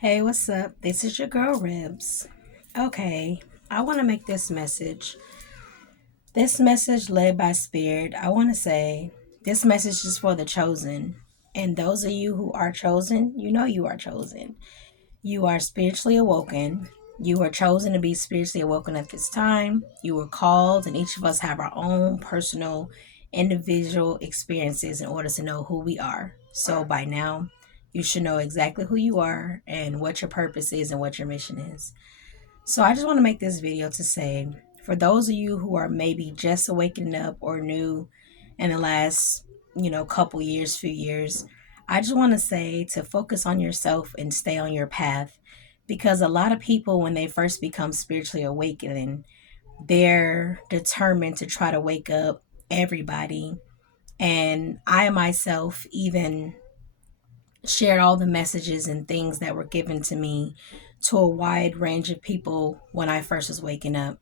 Hey, what's up? This is your girl Ribs. Okay, I want to make this message led by Spirit. I want to say this message is for the chosen. And those of you who are chosen, you know you are chosen. You are spiritually awoken. You are chosen to be spiritually awoken at this time. You were called, and each of us have our own personal, individual experiences in order to know who we are. So by now, you should know exactly who you are and what your purpose is and what your mission is. So I just want to make this video to say, for those of you who are maybe just awakening up or new in the last, couple years, few years, I just want to say to focus on yourself and stay on your path. Because a lot of people, when they first become spiritually awakening, they're determined to try to wake up everybody. And I myself even shared all the messages and things that were given to me to a wide range of people when I first was waking up.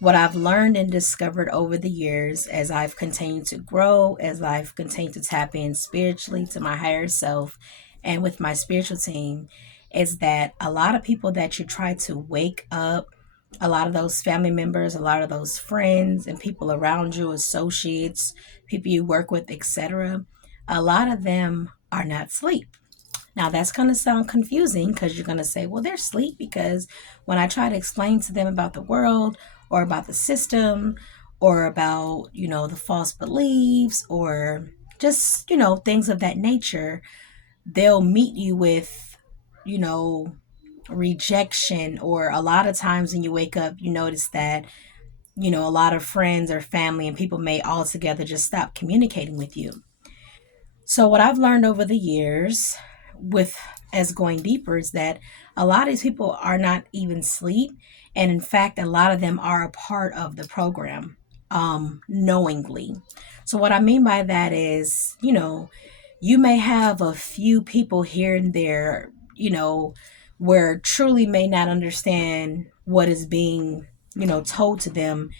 What I've learned and discovered over the years as I've continued to grow, as I've continued to tap in spiritually to my higher self and with my spiritual team, is that a lot of people that you try to wake up, a lot of those family members, a lot of those friends and people around you, associates, people you work with, etc., a lot of them are not asleep. Now, that's going to sound confusing because you're going to say, well, they're asleep, because when I try to explain to them about the world or about the system or about, the false beliefs or just, things of that nature, they'll meet you with, you know, rejection. Or a lot of times when you wake up, you notice that, a lot of friends or family and people may altogether just stop communicating with you. So what I've learned over the years with as going deeper is that a lot of these people are not even asleep, and in fact a lot of them are a part of the program knowingly. So what I mean by that is, you may have a few people here and there, where truly may not understand what is being, told to them,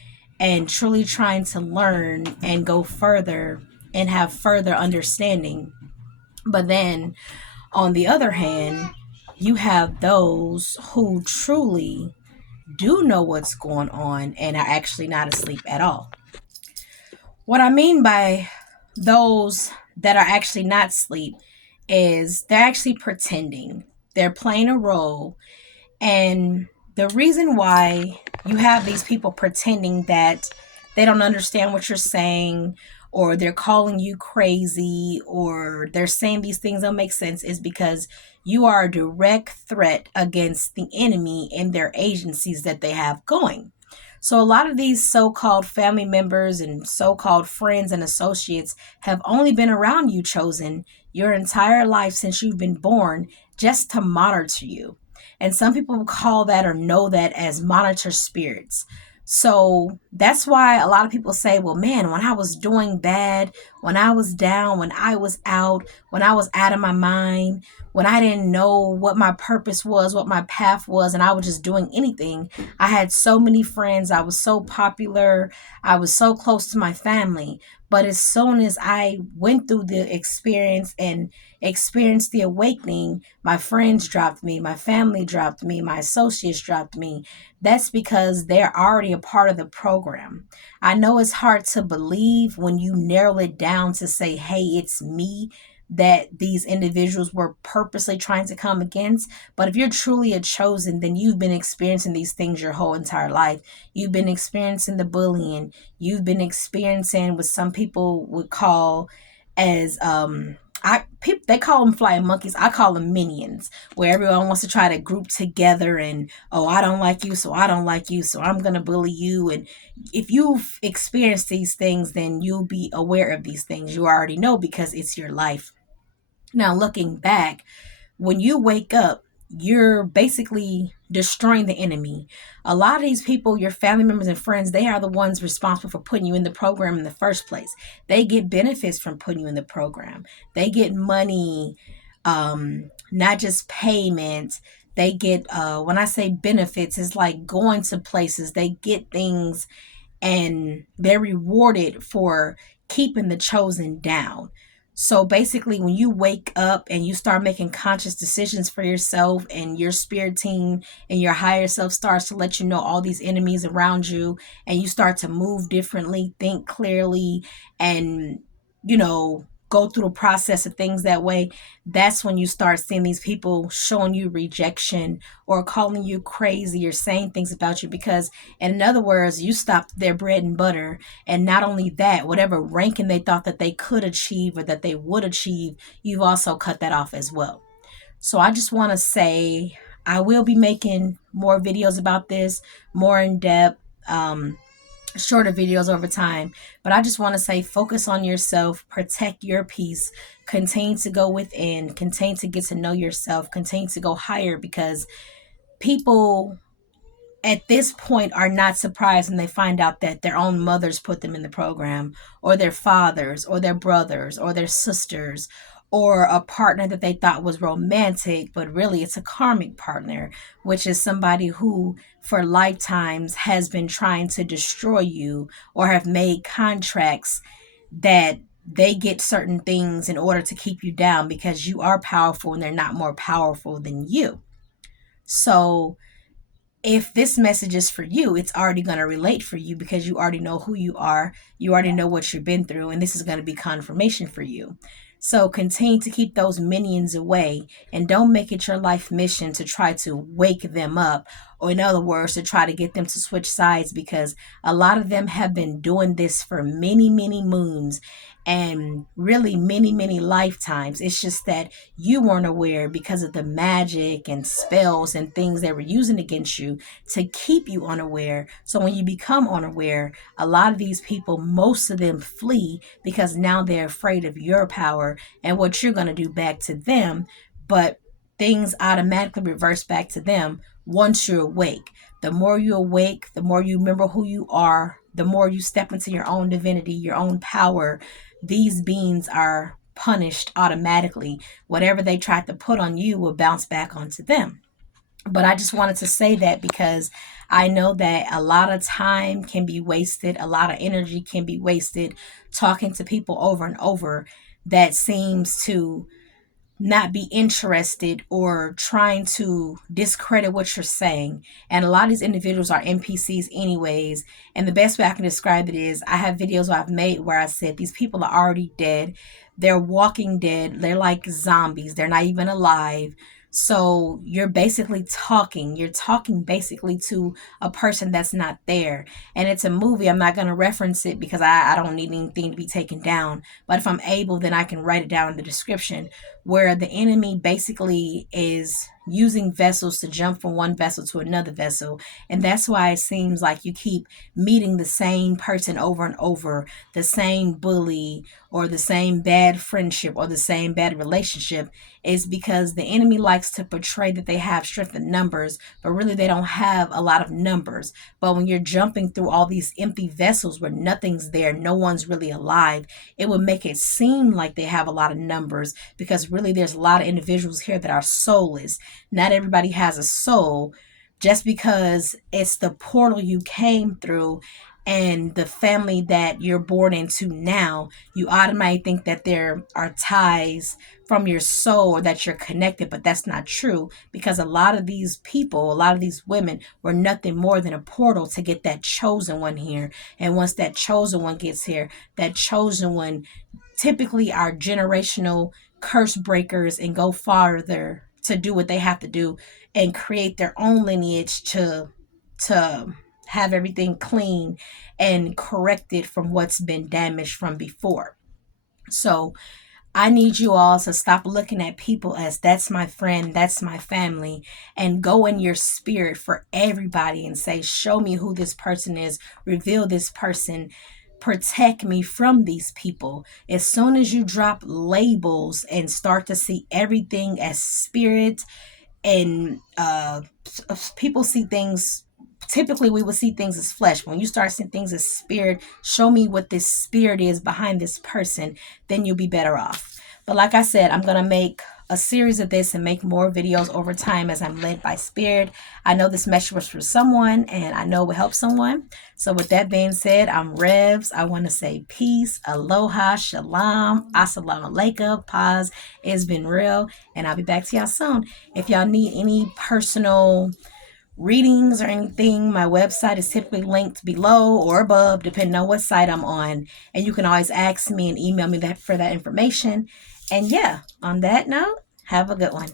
and truly trying to learn and go further and have further understanding. But then on the other hand, you have those who truly do know what's going on and are actually not asleep at all. What I mean by those that are actually not asleep is they're actually pretending. They're playing a role. And the reason why you have these people pretending that they don't understand what you're saying, or they're calling you crazy, or they're saying these things don't make sense, is because you are a direct threat against the enemy and their agencies that they have going. So a lot of these so-called family members and so-called friends and associates have only been around you, chosen, your entire life since you've been born, just to monitor you. And some people call that or know that as monitor spirits. So that's why a lot of people say, well, man, when I was doing bad, when I was down, when I was out, when I was out of my mind, when I didn't know what my purpose was, what my path was, and I was just doing anything, I had so many friends. I was so popular. I was so close to my family. But as soon as I went through the experience and experienced the awakening, my friends dropped me, my family dropped me, my associates dropped me. That's because they're already a part of the program. I know it's hard to believe when you narrow it down to say, hey, it's me that these individuals were purposely trying to come against. But if you're truly a chosen, then you've been experiencing these things your whole entire life. You've been experiencing the bullying. You've been experiencing what some people would call as they call them flying monkeys. I call them minions, where everyone wants to try to group together and, oh, I don't like you, so I don't like you, so I'm gonna bully you. And if you've experienced these things, then you'll be aware of these things. You already know because it's your life. Now, looking back, when you wake up, you're basically destroying the enemy. A lot of these people, your family members and friends, they are the ones responsible for putting you in the program in the first place. They get benefits from putting you in the program. They get money, not just payment. They get, when I say benefits, it's like going to places. They get things and they're rewarded for keeping the chosen down. So basically, when you wake up and you start making conscious decisions for yourself, and your spirit team and your higher self starts to let you know all these enemies around you, and you start to move differently, think clearly, and, go through the process of things that way, that's when you start seeing these people showing you rejection or calling you crazy or saying things about you because, in other words, you stopped their bread and butter. And not only that, whatever ranking they thought that they could achieve or that they would achieve, you've also cut that off as well. So I just want to say I will be making more videos about this, more in depth, shorter videos over time. But I just want to say focus on yourself, protect your peace, continue to go within, continue to get to know yourself, continue to go higher because people at this point are not surprised when they find out that their own mothers put them in the program, or their fathers, or their brothers, or their sisters, or a partner that they thought was romantic, but really it's a karmic partner, which is somebody who for lifetimes has been trying to destroy you or have made contracts that they get certain things in order to keep you down because you are powerful and they're not more powerful than you. So if this message is for you, it's already going to relate for you because you already know who you are. You already know what you've been through, and this is going to be confirmation for you. So continue to keep those minions away and don't make it your life mission to try to wake them up, or in other words, to try to get them to switch sides because a lot of them have been doing this for many, many moons and really many, many lifetimes. It's just that you weren't aware because of the magic and spells and things they were using against you to keep you unaware. So when you become unaware, a lot of these people, most of them flee because now they're afraid of your power and what you're going to do back to them. But things automatically reverse back to them once you're awake. The more you awake, the more you remember who you are, the more you step into your own divinity, your own power. These beings are punished automatically. Whatever they tried to put on you will bounce back onto them. But I just wanted to say that because I know that a lot of time can be wasted, a lot of energy can be wasted talking to people over and over that seems to not be interested or trying to discredit what you're saying. And a lot of these individuals are NPCs anyways. And the best way I can describe it is I have videos I've made where I said these people are already dead. They're walking dead. They're like zombies. They're not even alive. So you're talking basically to a person that's not there. And it's a movie. I'm not going to reference it because I don't need anything to be taken down. But if I'm able, then I can write it down in the description, where the enemy basically is using vessels to jump from one vessel to another vessel. And that's why it seems like you keep meeting the same person over and over, the same bully or the same bad friendship or the same bad relationship, is because the enemy likes to portray that they have strength in numbers, but really they don't have a lot of numbers. But when you're jumping through all these empty vessels where nothing's there, no one's really alive, it would make it seem like they have a lot of numbers because really there's a lot of individuals here that are soulless. Not everybody has a soul. Just because it's the portal you came through and the family that you're born into now, you automatically think that there are ties from your soul or that you're connected, but that's not true because a lot of these people, a lot of these women were nothing more than a portal to get that chosen one here. And once that chosen one gets here, that chosen one typically are generational curse breakers and go farther to do what they have to do and create their own lineage to have everything clean and corrected from what's been damaged from before. So I need you all to stop looking at people as that's my friend, that's my family, and go in your spirit for everybody and say, show me who this person is, reveal this person, protect me from these people. As soon as you drop labels and start to see everything as spirit, and people see things, typically we will see things as flesh. When you start seeing things as spirit, show me what this spirit is behind this person, then you'll be better off. But like I said, I'm going to make a series of this and make more videos over time as I'm led by Spirit. I know this message was for someone, and I know it will help someone. So with that being said, I'm Revs. I want to say peace, aloha, shalom, assalamu alaikum, paz. It's been real, and I'll be back to y'all soon. If y'all need any personal readings or anything, my website is typically linked below or above, depending on what site I'm on. And you can always ask me and email me that for that information. And yeah, on that note, have a good one.